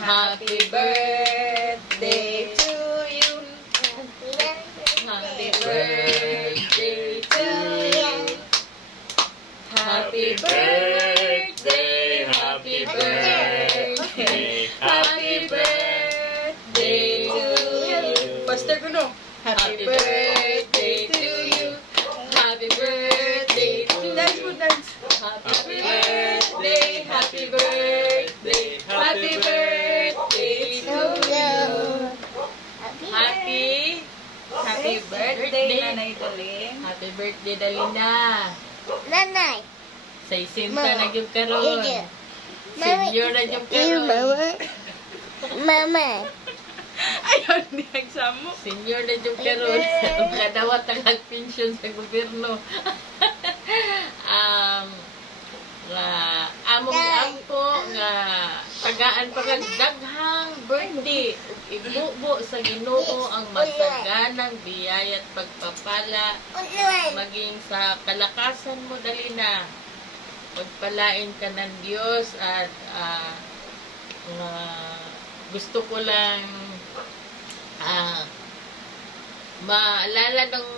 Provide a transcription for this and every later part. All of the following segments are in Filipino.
Happy birthday to you. Happy birthday to you. Happy birthday, happy birthday, happy birthday to you. Pastor ko no. Happy birthday to you. Happy birthday to you. Dance mo, dance. Happy birthday, happy birthday, happy birthday to you. Happy birthday, Nanay Daling. happy birthday, Dalina. Nanay. Sa isinta Mama. na yung karoon. Ije. Senior na yung karoon. Mama. Ayun, di agsamo. Senior na yung karoon. Ang kadawat ang pension sa gobyerno. Among ampo nga tagaan pa kag daghang birthday ibubo sa Ginoo ang masaganang biyaya at pagpapala maging sa kalakasan mo Dalina. Pagpalain ka ng Diyos at gusto ko lang maalala ng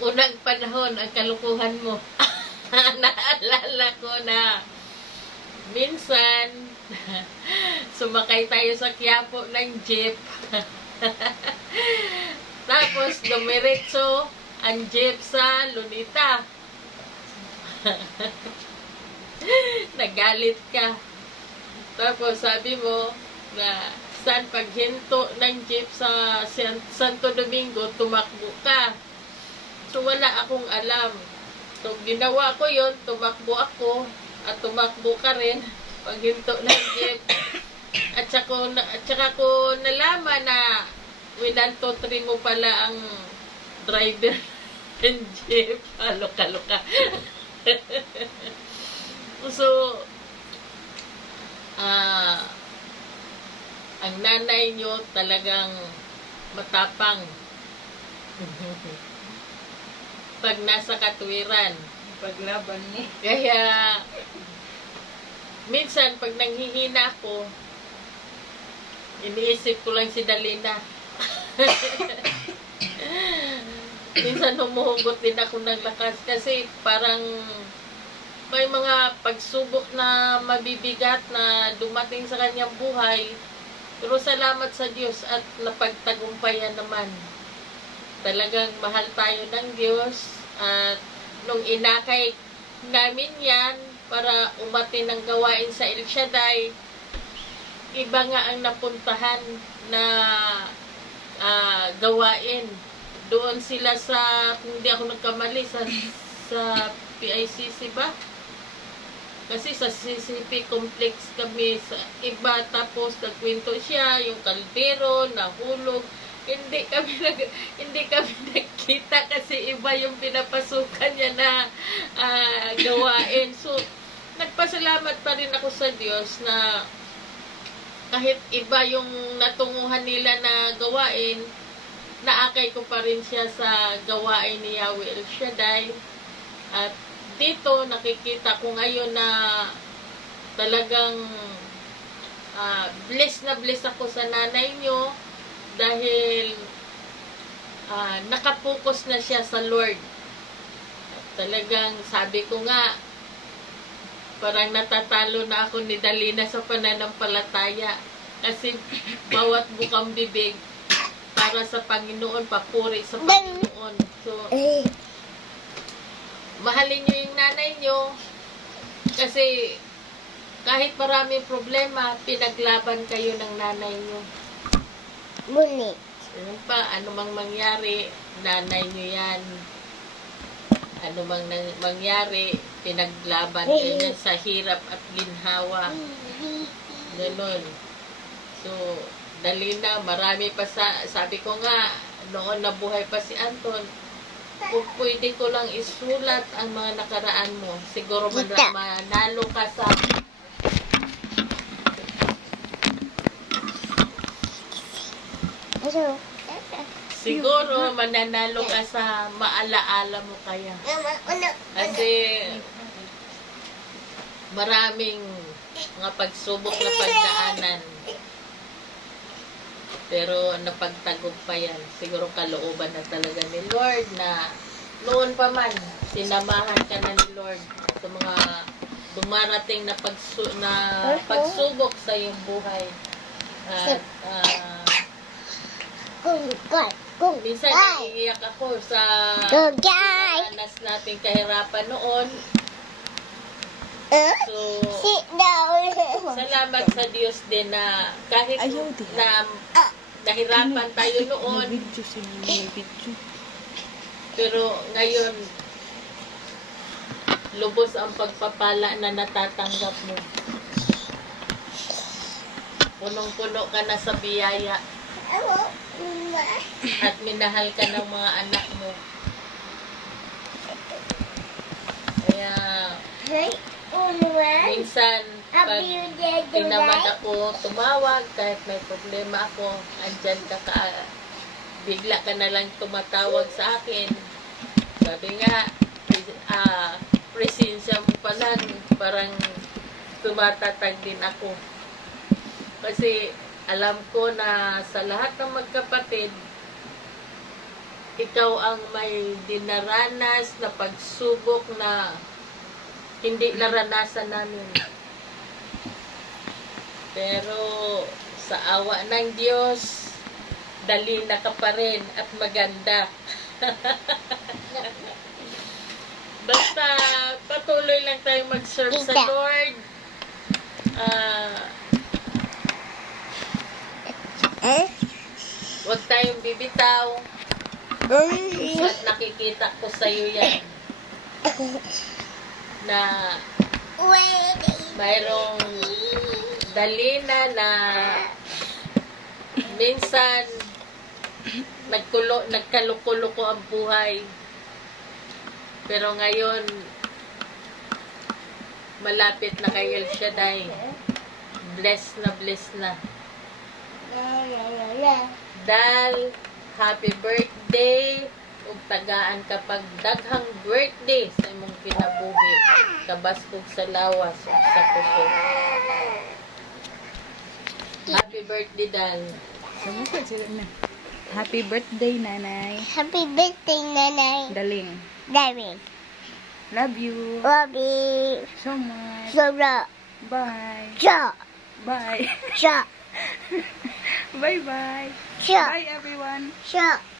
unang panahon ang kalukuhan mo. Naalala ko na minsan sumakay tayo sa Quiapo ng jeep. Tapos dumiretso ang jeep sa Lunita. Nagalit ka. Tapos sabi mo na saan paghinto ng jeep sa Santo Domingo, tumakbo ka. So wala akong alam. So ginawa ko yon, tumakbo ako at tumakbo ka rin paghinto ng jeep. At saka ko nalaman na winanto 3 mo pala ang driver ng jeep. Luka-luka. So, ang nanay nyo talagang matapang. Pag nasa katwiran. Paglaban ni. Kaya, minsan pag nanghihina ako, iniisip ko lang si Dalina. Minsan humuhugot din ako ng lakas kasi parang may mga pagsubok na mabibigat na dumating sa kanyang buhay. Pero salamat sa Diyos at napagtagumpayan naman. Talagang mahal tayo ng Diyos at nung inakay namin yan para umatin ng gawain sa El Shaddai, iba nga ang napuntahan na gawain. Doon sila sa, kung hindi ako nagkamali, sa PICC ba? Kasi sa CCP complex kami sa iba, tapos nagkwento siya, yung kaldero, nahulog. Hindi kami nagkita kasi iba yung pinapasukan niya na gawain. So, nagpasalamat pa rin ako sa Diyos na kahit iba yung natunguhan nila na gawain, naakay ko pa rin siya sa gawain ni Yahweh El Shaddai. At dito, nakikita ko ngayon na talagang blessed na blessed ako sa nanay nyo dahil nakapokus na siya sa Lord. At talagang sabi ko nga, parang natatalo na ako ni Dalina sa pananampalataya kasi bawat bukang bibig para sa Panginoon, papuri sa Panginoon. So, mahalin nyo yung nanay nyo kasi kahit maraming problema, pinaglaban kayo ng nanay nyo. Ngunit. Ano pa, anumang mangyari, nanay nyo yan. Anumang mangyari, pinaglaban kayo yan sa hirap at ginhawa. Ganon. So, Dalina, marami pa sabi ko nga, noon nabuhay pa si Anton, kung pwede ko lang isulat ang mga nakaraan mo, siguro manalo ka sa siguro mananalo ka sa maalaala mo kaya. Kasi maraming mga pagsubok na pagdaanan. Pero napagtagumpayan. Siguro kalooban na talaga ni Lord na noon pa man, sinamahan ka na ni Lord sa mga dumarating na pagsubok sa iyong buhay. At minsan naiiyak ako sa dinanas nating kahirapan noon. So, Sit down. salamat sa Diyos din na kahit na nahirapan tayo noon, pero ngayon, lubos ang pagpapala na natatanggap mo. Punong-puno ka na sa biyaya at minahal ka ng mga anak mo. Kaya, minsan, pag tinamad ako tumawag, kahit may problema ako, andyan bigla ka na lang tumatawag sa akin. Sabi nga, presensya mo pa lang, parang tumatatag din ako. Kasi alam ko na sa lahat ng magkapatid, ikaw ang may dinaranas na pagsubok na hindi naranasan namin. Pero sa awa ng Diyos, dalina ka pa rin at maganda. Basta patuloy lang tayong mag-serve sa Lord. Huwag tayong bibitaw. At nakikita ko sa iyo yan na mayroong dalina na minsan nagkaluko-luko ang buhay. Pero ngayon malapit na kay El Shaddai. Bless na. Dal, happy birthday ug tagaan kapag daghang birthday sa imong kinabuhi. Kabaskog sa lawas ug sa puso. Happy birthday, Dal. Sumukot sila na. Happy birthday, nanay. Happy birthday, Nanay. Daling. David. Love you Bobby. so much. Sora. Bye. Cha. Bye. Cha. Bye-bye. Cha. Bye, everyone. Cha.